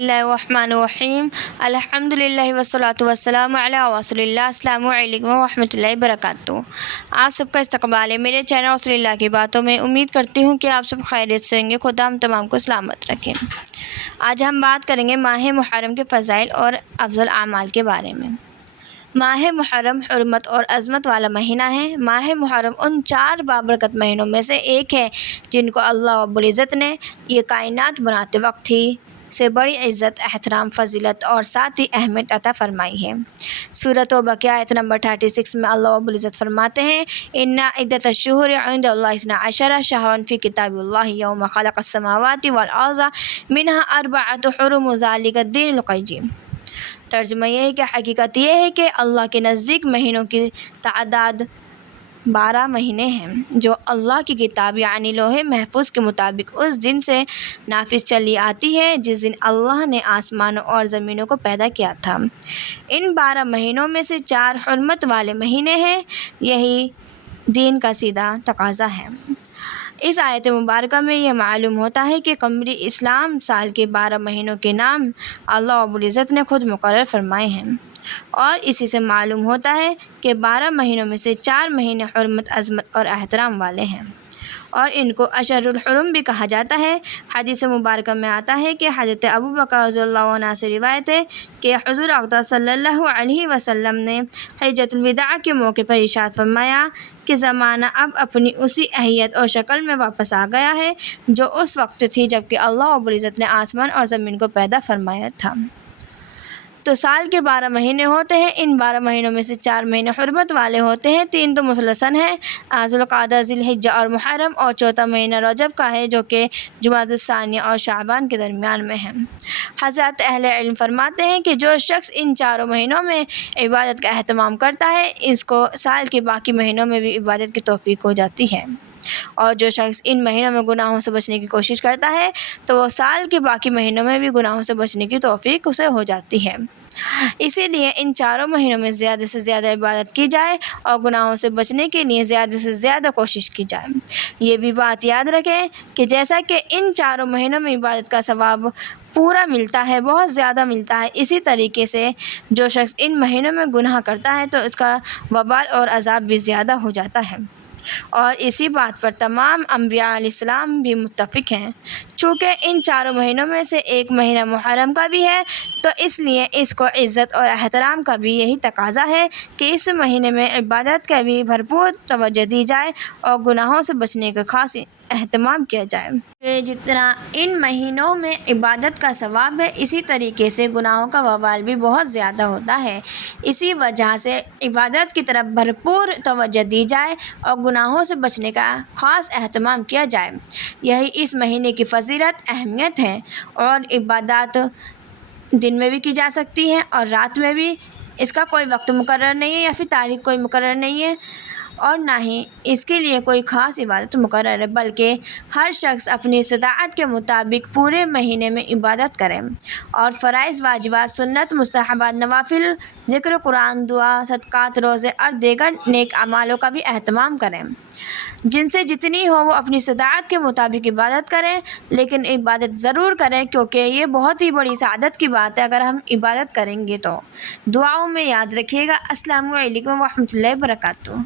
اللہ الرحمن الرحیم الحمد للہ والصلاۃ والسلام علی رسول اللہ۔ السلام علیکم ورحمۃ اللہ وبرکاتہ۔ آپ سب کا استقبال ہے میرے چینل رسول اللہ کی باتوں میں۔ امید کرتی ہوں کہ آپ سب خیریت سے ہوں گے۔ خدا ہم تمام کو سلامت رکھیں۔ آج ہم بات کریں گے ماہ محرم کے فضائل اور افضل اعمال کے بارے میں۔ ماہ محرم حرمت اور عظمت والا مہینہ ہے۔ ماہ محرم ان 4 بابرکت مہینوں میں سے ایک ہے جن کو اللہ رب العزت نے یہ کائنات بناتے وقت ہی سے بڑی عزت، احترام، فضیلت اور ساتھ ہی اہمیت عطا فرمائی ہے۔ سورۃ توبہ کی آیت نمبر 36 میں اللہ رب العزت فرماتے ہیں ان عدۃ الشہور عند اللہ 12 شہرا فی کتاب اللہ یوم خلق السماوات والارض منها 4 حرم ذلک الدین القیم۔ ترجمہ یہ ہے کہ حقیقت یہ ہے کہ اللہ کے نزدیک مہینوں کی تعداد 12 مہینے ہیں جو اللہ کی کتاب یعنی لوح محفوظ کے مطابق اس دن سے نافذ چلی آتی ہے جس دن اللہ نے آسمانوں اور زمینوں کو پیدا کیا تھا۔ ان 12 مہینوں میں سے 4 حرمت والے مہینے ہیں، یہی دین کا سیدھا تقاضا ہے۔ اس آیت مبارکہ میں یہ معلوم ہوتا ہے کہ قمری اسلام سال کے 12 مہینوں کے نام اللہ رب العزت نے خود مقرر فرمائے ہیں، اور اسی سے معلوم ہوتا ہے کہ 12 مہینوں میں سے 4 مہینے حرمت، عظمت اور احترام والے ہیں، اور ان کو اشہر الحرم بھی کہا جاتا ہے۔ حدیث مبارکہ میں آتا ہے کہ حضرت ابوبکر رضی اللہ عنہ سے روایت ہے کہ حضور اقدس صلی اللہ علیہ وسلم نے حجۃ الوداع کے موقع پر ارشاد فرمایا کہ زمانہ اب اپنی اسی اہیت اور شکل میں واپس آ گیا ہے جو اس وقت تھی جبکہ اللہ رب العزت نے آسمان اور زمین کو پیدا فرمایا تھا۔ تو سال کے 12 مہینے ہوتے ہیں۔ ان 12 مہینوں میں سے 4 مہینے حرمت والے ہوتے ہیں، 3 تو مسلسل ہیں، ذوالقعدہ، ذی الحجہ اور محرم، اور چوتھا مہینہ رجب کا ہے جو کہ جمادی الثانیہ اور شعبان کے درمیان میں ہے۔ حضرات اہل علم فرماتے ہیں کہ جو شخص ان 4 مہینوں میں عبادت کا اہتمام کرتا ہے اس کو سال کے باقی مہینوں میں بھی عبادت کی توفیق ہو جاتی ہے، اور جو شخص ان مہینوں میں گناہوں سے بچنے کی کوشش کرتا ہے تو وہ سال کے باقی مہینوں میں بھی گناہوں سے بچنے کی توفیق اسے ہو جاتی ہے۔ اسی لیے ان 4 مہینوں میں زیادہ سے زیادہ عبادت کی جائے اور گناہوں سے بچنے کے لیے زیادہ سے زیادہ کوشش کی جائے۔ یہ بھی بات یاد رکھیں کہ جیسا کہ ان 4 مہینوں میں عبادت کا ثواب پورا ملتا ہے، بہت زیادہ ملتا ہے، اسی طریقے سے جو شخص ان مہینوں میں گناہ کرتا ہے تو اس کا وبال اور عذاب بھی زیادہ ہو جاتا ہے، اور اسی بات پر تمام انبیاء علیہ السلام بھی متفق ہیں۔ چونکہ ان 4 مہینوں میں سے ایک مہینہ محرم کا بھی ہے تو اس لیے اس کو عزت اور احترام کا بھی یہی تقاضا ہے کہ اس مہینے میں عبادت کا بھی بھرپور توجہ دی جائے اور گناہوں سے بچنے کا خاص اہتمام کیا جائے۔ کہ جتنا ان مہینوں میں عبادت کا ثواب ہے اسی طریقے سے گناہوں کا وبال بھی بہت زیادہ ہوتا ہے، اسی وجہ سے عبادت کی طرف بھرپور توجہ دی جائے اور گناہوں سے بچنے کا خاص اہتمام کیا جائے۔ یہی اس مہینے کی فضیلت، اہمیت ہے، اور عبادات دن میں بھی کی جا سکتی ہیں اور رات میں بھی، اس کا کوئی وقت مقرر نہیں ہے یا پھر تاریخ کوئی مقرر نہیں ہے، اور نہ ہی اس کے لیے کوئی خاص عبادت مقرر ہے، بلکہ ہر شخص اپنی استطاعت کے مطابق پورے مہینے میں عبادت کرے اور فرائض، واجبات، سنت، مستحبات، نوافل، ذکر قرآن، دعا، صدقات، روزے اور دیگر نیک اعمالوں کا بھی اہتمام کریں۔ جن سے جتنی ہو وہ اپنی استطاعت کے مطابق عبادت کریں، لیکن عبادت ضرور کریں کیونکہ یہ بہت ہی بڑی سعادت کی بات ہے اگر ہم عبادت کریں گے تو۔ دعاؤں میں یاد رکھیے گا۔ السلام علیکم ورحمۃ اللہ وبرکاتہ۔